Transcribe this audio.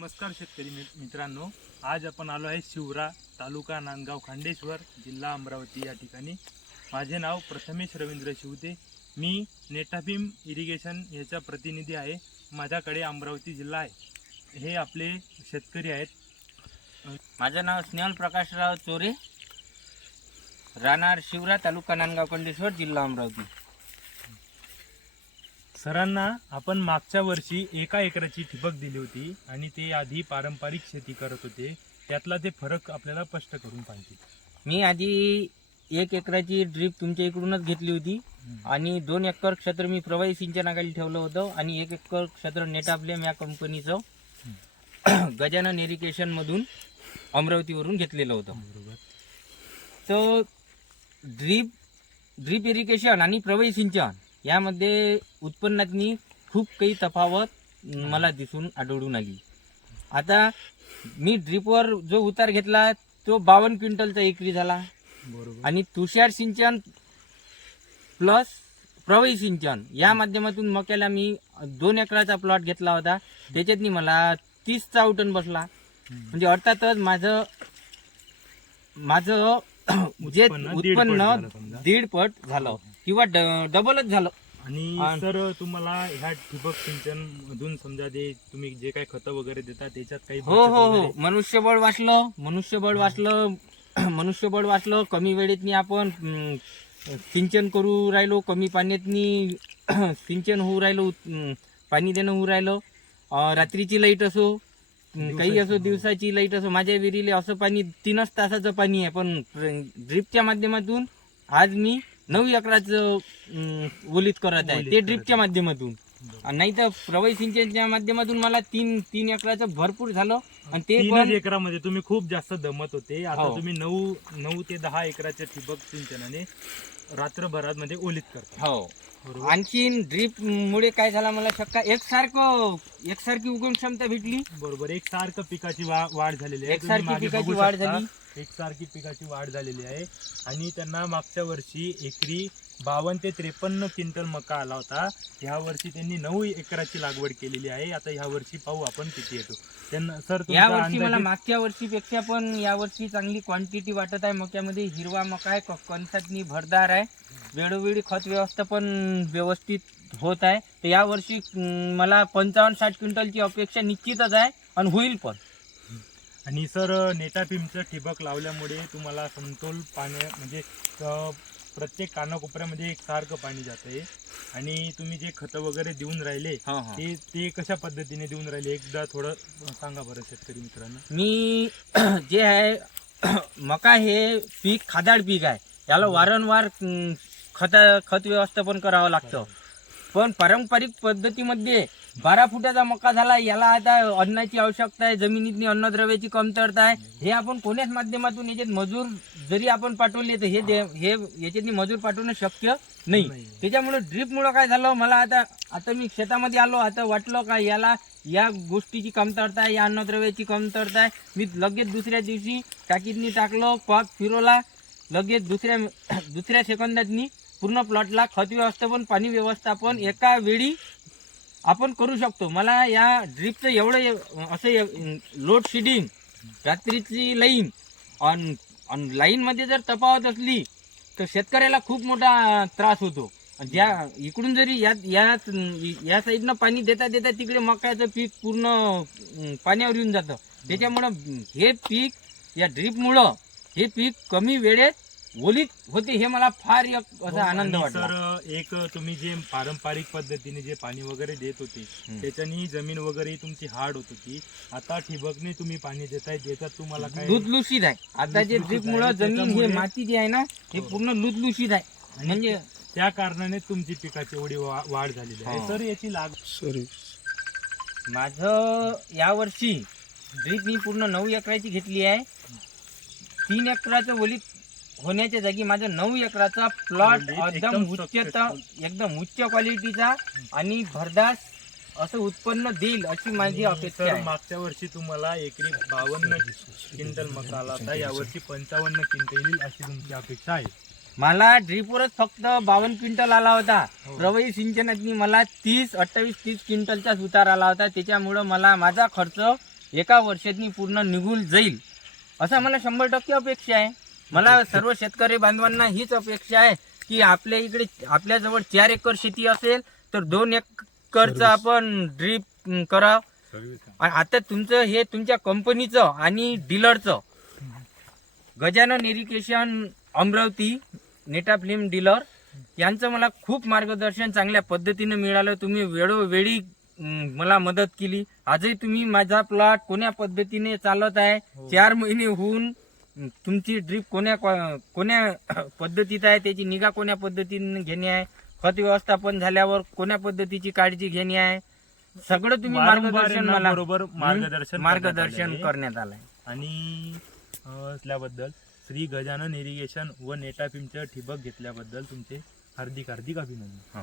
नमस्कार शेतकरी मित्रांनो, आज आपण आलो आहे शिवरा, तालुका नांदगाव, खांडेश्वर, जिल्हा अमरावती या ठिकाणी. माझे नाव प्रथमेश रवींद्र शिवते. मी नेटाफिम इरिगेशन याचा प्रतिनिधी आहे. माझ्याकडे अमरावती जिल्हा आहे. हे आपले शेतकरी आहेत. माझं नाव स्नेहल प्रकाशराव चोरे, राहणार शिवरा, तालुका नांदगाव, खांडेश्वर, जिल्हा अमरावती. सरांना आपण मागच्या वर्षी 1 एकराची ठिबक दिली होती आणि ते आधी पारंपरिक शेती करत होते. त्यातला ते फरक आपल्याला स्पष्ट करून पाहिजे. मी आधी 1 एकराची ड्रीप तुमच्या इकडूनच घेतली होती आणि 2 एकर क्षेत्र मी प्रवाही सिंचनाखाली ठेवलं होतं आणि 1 एकर क्षेत्र नेटाफ्लेम या कंपनीचं गजानन इरिगेशन मधून अमरावतीवरून घेतलेलं होतं. बरोबर. तर ड्रीप इरिगेशन आणि प्रवाही सिंचन यामध्ये उत्पन्नातनी खूप काही तफावत मला आढळून आली. आता मी ड्रीपवर जो उतार घेतला तो 52 क्विंटलचा एकरी झाला. बरोबर. आणि तुषार सिंचन प्लस प्रवाही सिंचन या माध्यमातून मक्याला मी 2 एकराचा प्लॉट घेतला होता. त्याच्यातनी मला 30चा आउटन बसला. म्हणजे अर्थातच माझं जे उत्पन्न 1.5 पट झालं किंवा डबलच झालं. आणि सर, तुम्हाला ह्या ठिबक सिंचन मधून समजा जे तुम्ही जे काही खतं वगैरे देता त्याच्यात काही हो मनुष्यबळ वाचलं. कमी वेळेतनी आपण सिंचन करू राहिलो, कमी पाण्यातनी सिंचन होऊ राहिलो, पाणी देणं होऊ राहिलं. रात्रीची लाईट असो, काही असो, दिवसाची लाईट असो, माझ्या विहिरीला असं पाणी 3च तासाचं पाणी आहे. पण ड्रीपच्या माध्यमातून आज मी 9 एकराचं ओलीत करत आहे, ते ड्रीपच्या माध्यमातून. नाही तर प्रवाही सिंचनच्या माध्यमातून मला 3 एकराचं भरपूर झालं. आणि ते 3 एकरामध्ये तुम्ही खूप जास्त दमत होते. आता हो. तुम्ही 9 ते 10 एकराच्या ठिबक सिंचनाने रात्रभरात मध्ये ओलीत करता. हो. बरोबर. आणखीन ड्रीप मुळे काय झाला, मला शक्का एकसारखी उगम क्षमता भेटली. बरोबर. एकसारखं पिकाची वाढ झालेली आहे. एकसारखी तुम्ही मागे पिकाची बघू वाढ शकता, झाली. एकसारखी पिकाची वाढ झालेली आहे. आणि त्यांना मागच्या वर्षी एकरी 52 ते 53 क्विंटल मका आला होता. ह्या वर्षी त्यांनी 9 एकराची लागवड केलेली आहे. आता ह्या वर्षी पाहू आपण किती येतो. त्यांना सर, या वर्षी मला मागच्या वर्षीपेक्षा पण या वर्षी चांगली क्वांटिटी वाटत आहे. मक्यामध्ये हिरवा मका आहे, कणसातनी भरदार आहे, वेळोवेळी खत व्यवस्थापन व्यवस्थित होत आहे. तर या वर्षी मला 55-60 क्विंटलची अपेक्षा निश्चितच आहे आणि होईल पण. आणि सर, नेटाफिमचं ठिबक लावल्यामुळे तुम्हाला समतोल पाणी म्हणजे प्रत्येक कानाकोपऱ्यामध्ये एकसारखं पाणी जातंय. आणि तुम्ही जे खतं वगैरे देऊन राहिले ते कशा पद्धतीने देऊन राहिले एकदा थोडं सांगा बरं शेतकरी मित्रांना. मी जे आहे मका हे पीक खादाड पीक आहे. याला वारंवार खत व्यवस्थापन करावं लागतं. पण पारंपरिक पद्धतीमध्ये 12 फुटाचा मका झाला, याला आता अन्नाची आवश्यकता आहे, जमिनीतली अन्नद्रव्याची कमतरता आहे. हे आपण कोण्याच माध्यमातून याच्यात मजूर जरी आपण पाठवले तर हे याच्यातनी मजूर पाठवणं शक्य नाही. त्याच्यामुळे ड्रीपमुळे काय झालं, मला आता मी शेतामध्ये आलो, आता वाटलं का या गोष्टीची कमतरता आहे, या अन्नद्रव्याची कमतरता आहे. मी लगेच दुसऱ्या दिवशी टाकीतनी टाकलं, पाक फिरवला, लगेच दुसऱ्या सेकंदातनी पूर्ण प्लॉटला खत व्यवस्थापन, पाणी व्यवस्थापन एका वेळी आपण करू शकतो. मला या ड्रीपचं एवढं असं लोड शेडिंग, रात्रीची लाईन आणि लाईनमध्ये जर तफावत असली तर शेतकऱ्याला खूप मोठा त्रास होतो. ज्या इकडून जरी या साईडनं पाणी देता तिकडे मक्याचं पीक पूर्ण पाण्यावर येऊन जातं. त्याच्यामुळं हे पीक या ड्रीपमुळं हे पीक कमी वेळेत ओलीत होते. हे मला फार असा आनंद वाटला. सर, एक तुम्ही जे पारंपरिक पद्धतीने जे पाणी वगैरे देत होते त्याच्यानी जमीन वगैरे तुमची हार्ड होत होती. आता ठिबकने तुम्ही पाणी देताय, त्याच्यात तुम्हाला काय लुसलुशीत आहे. आता जे ड्रीप मुळे जमीन हे माती जी आहे ना, हे पूर्ण लुसलुशीत आहे. म्हणजे त्या कारणाने तुमची पिकाची एवढी वाढ झालेली आहे. सर, याची माझं यावर्षी ड्रीप मी पूर्ण 9 एकराची घेतली आहे. 3 एकराचं ओलीत होण्याच्या जागी माझं 9 एकराचा प्लॉट एकदम उच्च क्वालिटीचा आणि भरदास असं उत्पन्न देईल अशी माझी अपेक्षा आहे. मागच्या वर्षी तुम्हाला एकरी 52 क्विंटल मका आला होता, यावर्षी 55 क्विंटल येईल अशी तुमची अपेक्षा आहे. मला ड्रीपवरच फक्त 52 क्विंटल आला होता. प्रवाही सिंचनातनी मला 28-30 क्विंटलचा उतार आला होता. त्याच्यामुळं मला माझा खर्च एका वर्षातनी पूर्ण निघून जाईल असा मला 100% अपेक्षा आहे. मला सर्व शेतकरी बांधवांना हीच अपेक्षा आहे की आपल्या इकडे आपल्याजवळ 4 एकर शेती असेल तर 2 एकरचं आपण ड्रीप करावं. आता तुमचं हे तुमच्या कंपनीचं आणि डीलरचं गजानन इरिगेशन अमरावती नेटाफिल्म डीलर यांचं मला खूप मार्गदर्शन चांगल्या पद्धतीने मिळालं. तुम्ही वेळोवेळी मला मदत केली. आजही तुम्ही माझा प्लॉट कोण्या पद्धतीने चालत आहे, 4 महिने होऊन तुमची ड्रीप कोण्या पद्धतीत आहे, त्याची निगा कोण्या पद्धतीने घेणे आहे, खत व्यवस्थापन झाल्यावर कोण्या पद्धतीची काळजी घेणे आहे, सगळं तुम्ही मार्गदर्शन मला बरोबर मार्गदर्शन करण्यात आलंय. आणि असल्याबद्दल श्री गजानन इरिगेशन व नेटाफिमचं ठिबक घेतल्याबद्दल तुमचे हार्दिक अभिनंदन.